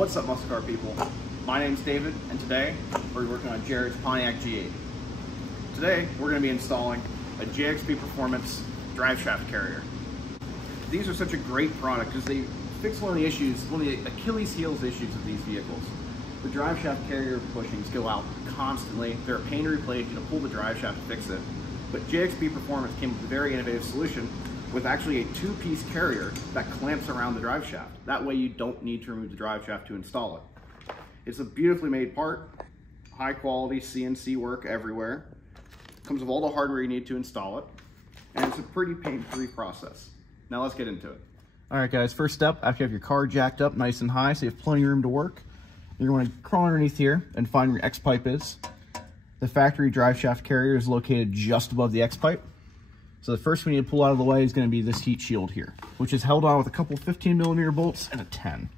What's up, muscle car people? My name's David, and today we're working on Jared's Pontiac G8. Today we're going to be installing a JXB Performance drive shaft carrier. These are such a great product because they fix one of the Achilles heels issues of these vehicles. The drive shaft carrier bushings go out constantly. They're a pain to replace. You have to pull the drive shaft to fix it. But JXB Performance came with a very innovative solution with actually a two-piece carrier that clamps around the drive shaft. That way you don't need to remove the drive shaft to install it. It's a beautifully made part, high quality CNC work everywhere. Comes with all the hardware you need to install it, and it's a pretty pain-free process. Now let's get into it. All right guys, first step, after you have your car jacked up nice and high so you have plenty of room to work, you're going to crawl underneath here and find where your X-pipe is. The factory drive shaft carrier is located just above the X-pipe. So the first we need to pull out of the way is going to be this heat shield here, which is held on with a couple 15mm bolts and a 10.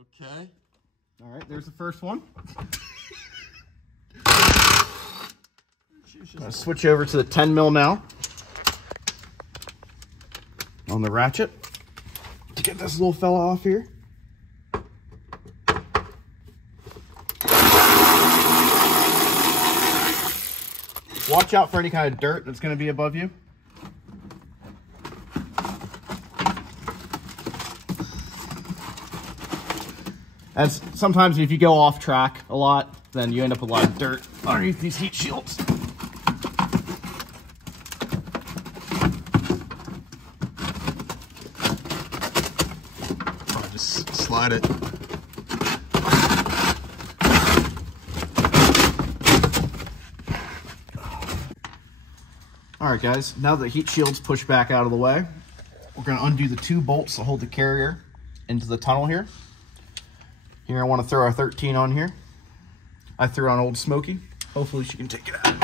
Okay. All right, there's the first one. I'm going to switch over to the 10mm now on the ratchet to get this little fella off here. Watch out for any kind of dirt that's going to be above you. As sometimes if you go off track a lot, then you end up with a lot of dirt underneath these heat shields. I'll just slide it. All right guys, now that the heat shield's pushed back out of the way, we're gonna undo the two bolts that hold the carrier into the tunnel here. Here I wanna throw our 13 on here. I threw on Old Smoky. Hopefully she can take it out.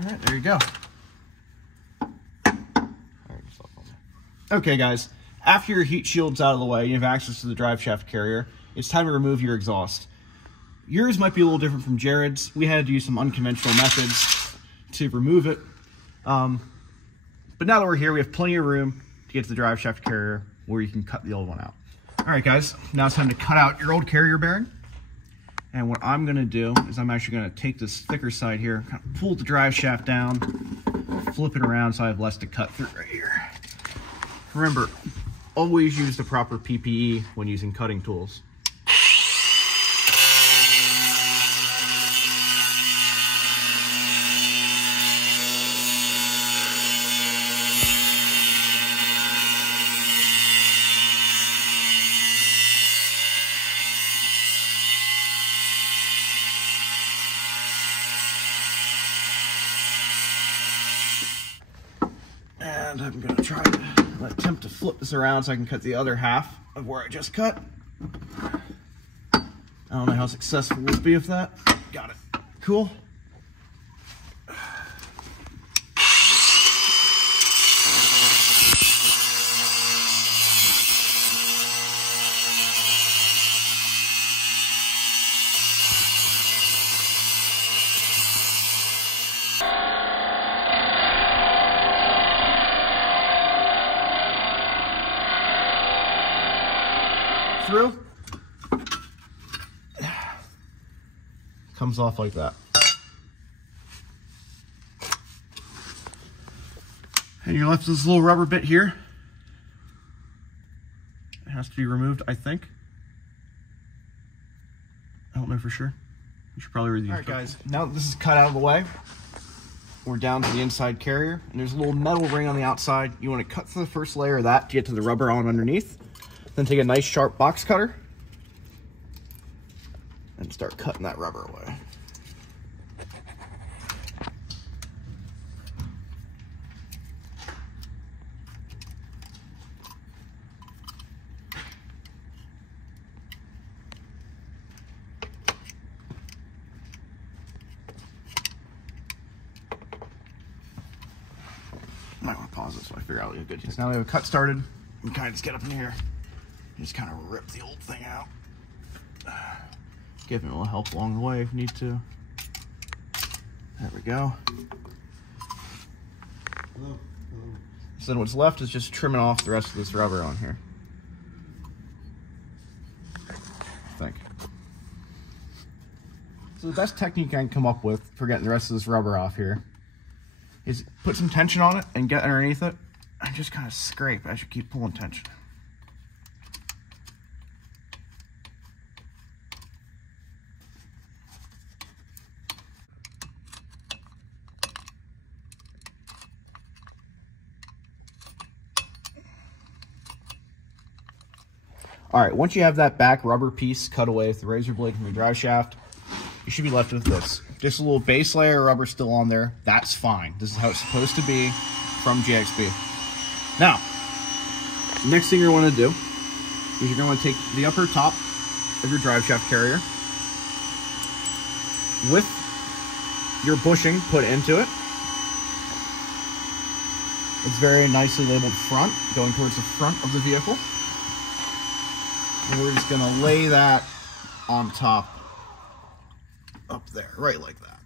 All right, there you go. Okay guys, after your heat shield's out of the way, you have access to the drive shaft carrier, it's time to remove your exhaust. Yours might be a little different from Jared's. We had to use some unconventional methods to remove it. But now that we're here, we have plenty of room to get to the drive shaft carrier where you can cut the old one out. All right guys, now it's time to cut out your old carrier bearing. And what I'm gonna do is I'm actually gonna take this thicker side here, kind of pull the drive shaft down, flip it around so I have less to cut through right here. Remember, always use the proper PPE when using cutting tools. And I'm gonna try to attempt to flip this around so I can cut the other half of where I just cut. I don't know how successful we'll be with that. Got it. Cool. Through. Comes off like that. And you're left with this little rubber bit here. It has to be removed, I think. I don't know for sure. You should probably read these. All right, guys. Now that this is cut out of the way, we're down to the inside carrier, and there's a little metal ring on the outside. You want to cut through the first layer of that to get to the rubber on underneath. Then take a nice sharp box cutter and start cutting that rubber away. pauses so I figure out what a good. So now we have a cut started. We kind of just get up in here and just kind of rip the old thing out. Give it a little help along the way if you need to. There we go. So then what's left is just trimming off the rest of this rubber on here. I think. So the best technique I can come up with for getting the rest of this rubber off here is put some tension on it and get underneath it and just kind of scrape as you keep pulling tension. All right, once you have that back rubber piece cut away with the razor blade from the drive shaft, you should be left with this. Just a little base layer of rubber still on there. That's fine. This is how it's supposed to be from JXB. Now, next thing you're going to do is you're going to take the upper top of your drive shaft carrier with your bushing put into it. It's very nicely labeled front, going towards the front of the vehicle. And we're just going to lay that on top up there, right like that.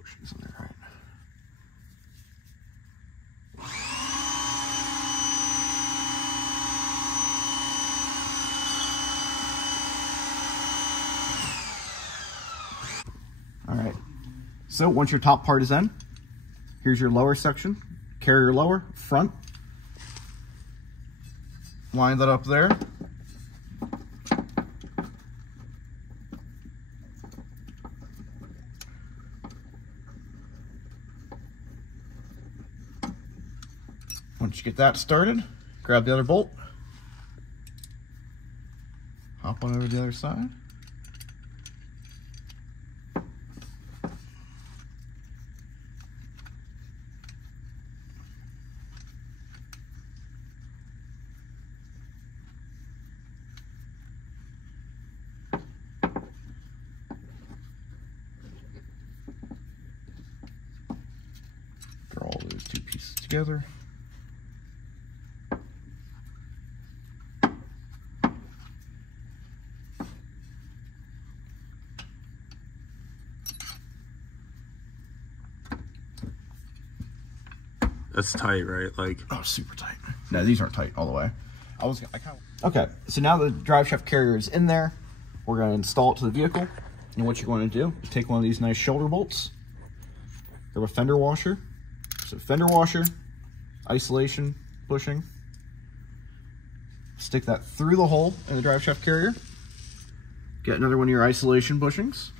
Push these in there, right? All right. So once your top part is in, here's your lower section. Carrier lower, front. Line that up there. Once you get that started, grab the other bolt. Hop on over to the other side. Draw all those two pieces together. That's tight, right? Like, oh, super tight. No, these aren't tight all the way. Okay, so now the drive shaft carrier is in there. We're going to install it to the vehicle. And what you're going to do is take one of these nice shoulder bolts, grab a fender washer. So fender washer, isolation bushing. Stick that through the hole in the drive shaft carrier. Get another one of your isolation bushings.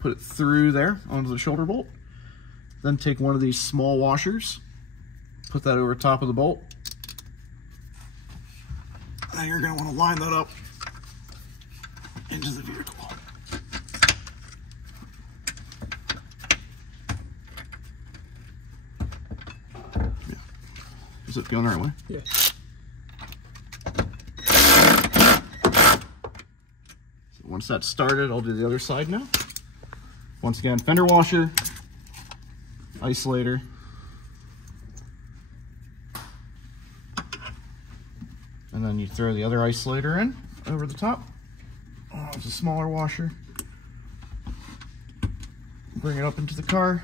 Put it through there onto the shoulder bolt. Then take one of these small washers. Put that over top of the bolt. Then you're going to want to line that up into the vehicle. Yeah. Is it going the right way? yeah. So once that's started, I'll do the other side now. Once again, fender washer, isolator, and then you throw the other isolator in over the top. Oh, it's a smaller washer. Bring it up into the car.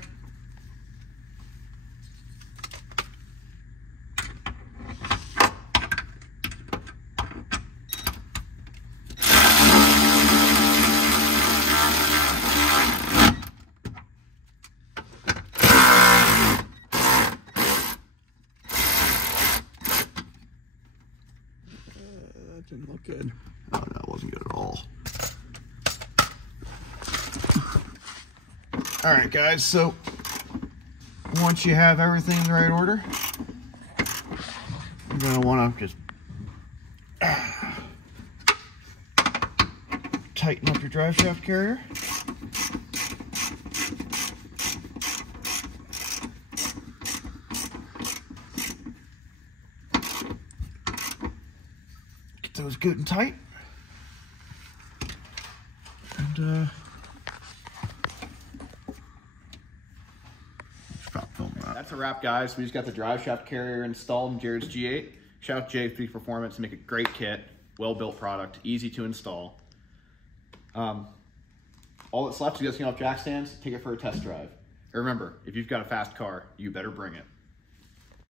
That didn't look good. Oh no, it wasn't good at all. All right, guys, so once you have everything in the right order, you're gonna wanna just tighten up your drive shaft carrier. Get those good and tight. And That's a wrap, guys. We just got the drive shaft carrier installed in Jared's G8. Shout out to JXB Performance to make a great kit, well-built product, easy to install. All that's left is you guys can off jack stands, take it for a test drive. And remember, if you've got a fast car, you better bring it.